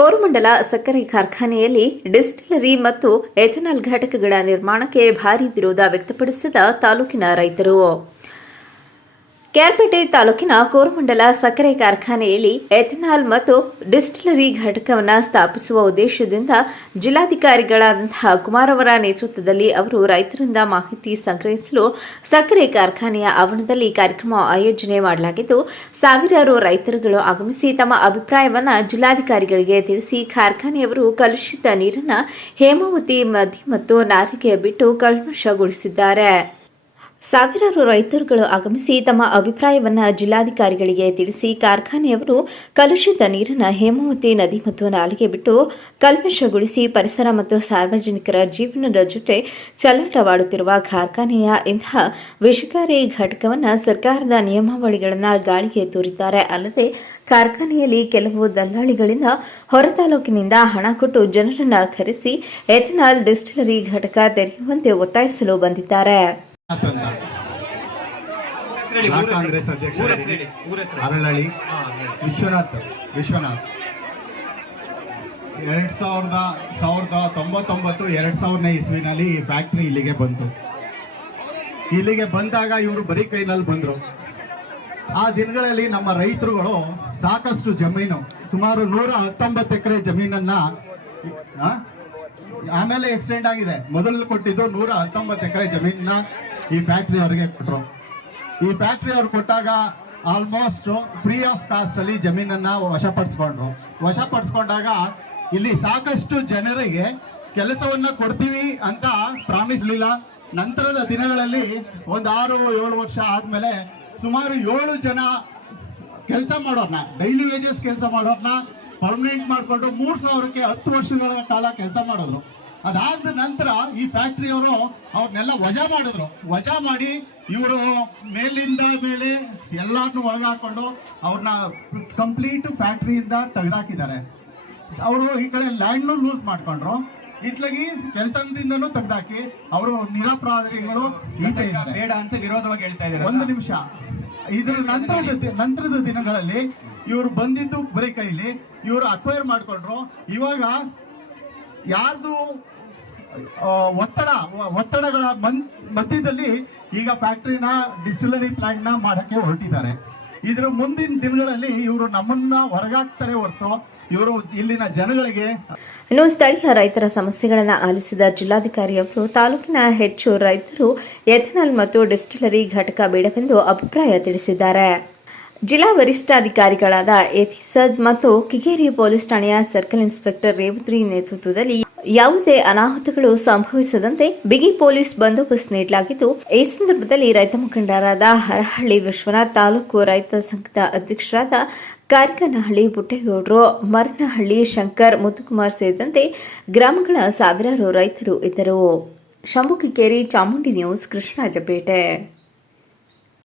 ಕೋರಮಂಡಲ ಸಕ್ಕರೆ ಕಾರ್ಖಾನೆಯಲ್ಲಿ ಡಿಸ್ಟಿಲರಿ ಮತ್ತು ಎಥೆನಾಲ್ ಘಟಕಗಳ ನಿರ್ಮಾಣಕ್ಕೆ ಭಾರಿ ವಿರೋಧ ವ್ಯಕ್ತಪಡಿಸಿದ ತಾಲೂಕಿನ ರೈತರು. ಕೆಆರ್ಪೇಟೆ ತಾಲೂಕಿನ ಕೋರಮಂಡಲ ಸಕ್ಕರೆ ಕಾರ್ಖಾನೆಯಲ್ಲಿ ಎಥೆನಾಲ್ ಮತ್ತು ಡಿಸ್ಟಿಲರಿ ಘಟಕವನ್ನು ಸ್ಥಾಪಿಸುವ ಉದ್ದೇಶದಿಂದ ಜಿಲ್ಲಾಧಿಕಾರಿಗಳಾದಂತಹ ಕುಮಾರ್ ಅವರ ನೇತೃತ್ವದಲ್ಲಿ ಅವರು ರೈತರಿಂದ ಮಾಹಿತಿ ಸಂಗ್ರಹಿಸಲು ಸಕ್ಕರೆ ಕಾರ್ಖಾನೆಯ ಆವರಣದಲ್ಲಿ ಕಾರ್ಯಕ್ರಮ ಆಯೋಜನೆ ಮಾಡಲಾಗಿದ್ದು, ಸಾವಿರಾರು ರೈತರುಗಳು ಆಗಮಿಸಿ ತಮ್ಮ ಅಭಿಪ್ರಾಯವನ್ನು ಜಿಲ್ಲಾಧಿಕಾರಿಗಳಿಗೆ ತಿಳಿಸಿ ಕಾರ್ಖಾನೆಯವರು ಕಲುಷಿತ ನೀರನ್ನು ಹೇಮಾವತಿ ಮದಿ ಮತ್ತು ನಾರಿಗೆ ಬಿಟ್ಟು ಕಲ್ಮಶಗೊಳಿಸಿದ್ದಾರೆ. ಸಾವಿರಾರು ರೈತರುಗಳು ಆಗಮಿಸಿ ತಮ್ಮ ಅಭಿಪ್ರಾಯವನ್ನು ಜಿಲ್ಲಾಧಿಕಾರಿಗಳಿಗೆ ತಿಳಿಸಿ ಕಾರ್ಖಾನೆಯವರು ಕಲುಷಿತ ನೀರನ್ನು ಹೇಮಾವತಿ ನದಿ ಮತ್ತು ನಾಲಿಗೆ ಬಿಟ್ಟು ಕಲ್ಮಶಗೊಳಿಸಿ ಪರಿಸರ ಮತ್ತು ಸಾರ್ವಜನಿಕರ ಜೀವನದ ಜೊತೆ ಚಲಾಟವಾಡುತ್ತಿರುವ ಕಾರ್ಖಾನೆಯ ಇಂತಹ ವಿಷಕಾರಿ ಘಟಕವನ್ನು ಸರ್ಕಾರದ ನಿಯಮಾವಳಿಗಳನ್ನು ಗಾಳಿಗೆ ತೂರಿದ್ದಾರೆ. ಅಲ್ಲದೆ ಕಾರ್ಖಾನೆಯಲ್ಲಿ ಕೆಲವು ದಲ್ಲಾಳಿಗಳಿಂದ ಹೊರ ತಾಲೂಕಿನಿಂದ ಹಣ ಕೊಟ್ಟು ಜನರನ್ನು ಕರೆಸಿ ಎಥನಾಲ್ ಡಿಸ್ಟಿಲರಿ ಘಟಕ ತೆರೆಯುವಂತೆ ಒತ್ತಾಯಿಸಲು ಬಂದಿದ್ದಾರೆ. ಕಾಂಗ್ರೆಸ್ ಅಧ್ಯಕ್ಷ ಅರಳಳ್ಳಿ. ವಿಶ್ವನಾಥ್ ವಿಶ್ವನಾಥ್. ಎರಡ್ ಸಾವಿರದ ಸಾವಿರದ ತೊಂಬತ್ತೊಂಬತ್ತು ಎರಡ್ ಸಾವಿರನೇ ಇಸ್ವಿನಲ್ಲಿ ಈ ಫ್ಯಾಕ್ಟ್ರಿ ಇಲ್ಲಿಗೆ ಬಂತು. ಇಲ್ಲಿಗೆ ಬಂದಾಗ ಇವರು ಬರೀ ಕೈನಲ್ಲಿ ಬಂದರು. ಆ ದಿನಗಳಲ್ಲಿ ನಮ್ಮ ರೈತರುಗಳು ಸಾಕಷ್ಟು ಜಮೀನು ಸುಮಾರು ನೂರ ಹತ್ತೊಂಬತ್ತು ಎಕರೆ ಜಮೀನನ್ನ ಆಮೇಲೆ ಎಕ್ಸ್ಟೆಂಡ್ ಆಗಿದೆ. ಮೊದಲು ಕೊಟ್ಟಿದ್ದು ನೂರ ಹತ್ತೊಂಬತ್ತು ಎಕರೆ ಜಮೀನನ್ನ ಈ ಫ್ಯಾಕ್ಟ್ರಿ ಅವರಿಗೆ ಕೊಟ್ಟರು ಈ ಫ್ಯಾಕ್ಟ್ರಿ ಅವ್ರು ಕೊಟ್ಟಾಗ ಆಲ್ಮೋಸ್ಟ್ ಫ್ರೀ ಆಫ್ ಕಾಸ್ಟ್ ಅಲ್ಲಿ ಜಮೀನನ್ನ ವಶಪಡಿಸ್ಕೊಂಡ್ರು. ವಶಪಡಿಸ್ಕೊಂಡಾಗ ಇಲ್ಲಿ ಸಾಕಷ್ಟು ಜನರಿಗೆ ಕೆಲಸವನ್ನ ಕೊಡ್ತೀವಿ ಅಂತ ಪ್ರಾಮಿಸ್ಲಿಲ್ಲ. ನಂತರದ ದಿನಗಳಲ್ಲಿ ಒಂದು ಆರು, ಏಳು ವರ್ಷ ಆದ್ಮೇಲೆ ಸುಮಾರು ಏಳು ಜನ ಕೆಲಸ ಮಾಡೋರ್ನ ಡೈಲಿ ವೇಜಸ್ ಕೆಲಸ ಮಾಡೋರ್ನ ಪರ್ಮನೆಂಟ್ ಮಾಡಿಕೊಂಡು ಮೂರು ಸಾವಿರಕ್ಕೆ ಹತ್ತು ವರ್ಷಗಳ ಕಾಲ ಕೆಲಸ ಮಾಡಿದ್ರು. ಅದಾದ ನಂತರ ಈ ಫ್ಯಾಕ್ಟ್ರಿಯವರು ಅವ್ರನ್ನೆಲ್ಲ ವಜಾ ಮಾಡಿದ್ರು. ವಜಾ ಮಾಡಿ ಇವರು ಮೇಲಿಂದ ಮೇಲೆ ಎಲ್ಲಾರನ್ನು ಒಳಗಾಕೊಂಡು ಅವ್ರನ್ನ ಕಂಪ್ಲೀಟ್ ಫ್ಯಾಕ್ಟ್ರಿಯಿಂದ ತೆಗೆದಾಕಿದ್ದಾರೆ. ಅವರು ಈ ಕಡೆ ಲ್ಯಾಂಡ್ನು ಲೂಸ್ ಮಾಡ್ಕೊಂಡ್ರು. ಇತ್ಲಾಗಿ ಕೆಲಸದಿಂದನು ತೆಗೆದಾಕಿ ಅವರು ನಿರಪರಾಧಿಗಳು ಈಚೆ ಇದ್ದಾರೆ. ಬೇಡ ಅಂತ ವಿರೋಧವಾಗಿ ಹೇಳ್ತಾ ಇದ್ದಾರೆ ಒಂದು ನಿಮಿಷ. ಇದ್ರ ನಂತರದ ನಂತರದ ದಿನಗಳಲ್ಲಿ ಇವರು ಬಂದಿದ್ದು ಬರೀ ಕೈಲಿ, ಇವರು ಅಕ್ವೈರ್ ಮಾಡಿಕೊಂಡ್ರು. ಇವಾಗ ಯಾರ್ದು ಒತ್ತಡ, ಒತ್ತಡಗಳ ಮಧ್ಯದಲ್ಲಿ ಈಗ ಫ್ಯಾಕ್ಟ್ರಿನ ಡಿಸ್ಟಿಲರಿ ಪ್ಲಾಂಟ್ನ ಮಾಡಕ್ಕೆ ಹೊರಟಿದ್ದಾರೆ. ಇದ್ರ ಮುಂದಿನ ದಿನಗಳಲ್ಲಿ ಇವರು ನಮ್ಮನ್ನ ಹೊರಗಾಕ್ತಾರೆ ಹೊರತು ಇವರು ಇಲ್ಲಿನ ಜನಗಳಿಗೆ ಇನ್ನು ಸ್ಥಳೀಯ ರೈತರ ಸಮಸ್ಯೆಗಳನ್ನು ಆಲಿಸಿದ ಜಿಲ್ಲಾಧಿಕಾರಿಯವರು, ತಾಲೂಕಿನ ಹೆಚ್ಚು ರೈತರು ಎಥೆನಾಲ್ ಮತ್ತು ಡಿಸ್ಟಿಲರಿ ಘಟಕ ಬೇಡವೆಂದು ಅಭಿಪ್ರಾಯ ತಿಳಿಸಿದ್ದಾರೆ. ಜಿಲ್ಲಾ ವರಿಷ್ಠಾಧಿಕಾರಿಗಳಾದ ಎಥಿಸದ್ ಮತ್ತು ಕಿಗೇರಿ ಪೊಲೀಸ್ ಠಾಣೆಯ ಸರ್ಕಲ್ ಇನ್ಸ್ಪೆಕ್ಟರ್ ರೇವತ್ರಿ ನೇತೃತ್ವದಲ್ಲಿ ಯಾವುದೇ ಅನಾಹುತಗಳು ಸಂಭವಿಸದಂತೆ ಬಿಗಿ ಪೊಲೀಸ್ ಬಂದೋಬಸ್ತ್ ನೀಡಲಾಗಿದ್ದು, ಈ ಸಂದರ್ಭದಲ್ಲಿ ರೈತ ಮುಖಂಡರಾದ ಹರಹಳ್ಳಿ ವಿಶ್ವನಾಥ್, ತಾಲೂಕು ರೈತ ಸಂಘದ ಅಧ್ಯಕ್ಷರಾದ ಕಾರ್ಕನಹಳ್ಳಿ ಪುಟ್ಟೇಗೌಡರು ಮರನಹಳ್ಳಿ ಶಂಕರ್ ಮುತ್ತುಕುಮಾರ್ ಸೇರಿದಂತೆ ಗ್ರಾಮಗಳ ಸಾವಿರಾರು ರೈತರು ಇದ್ದರು. ಶಂಭು ಕಿಕ್ಕೇರಿ ಚಾಮುಂಡಿ ನ್ಯೂಸ್ ಕೃಷ್ಣರಾಜಪೇಟೆ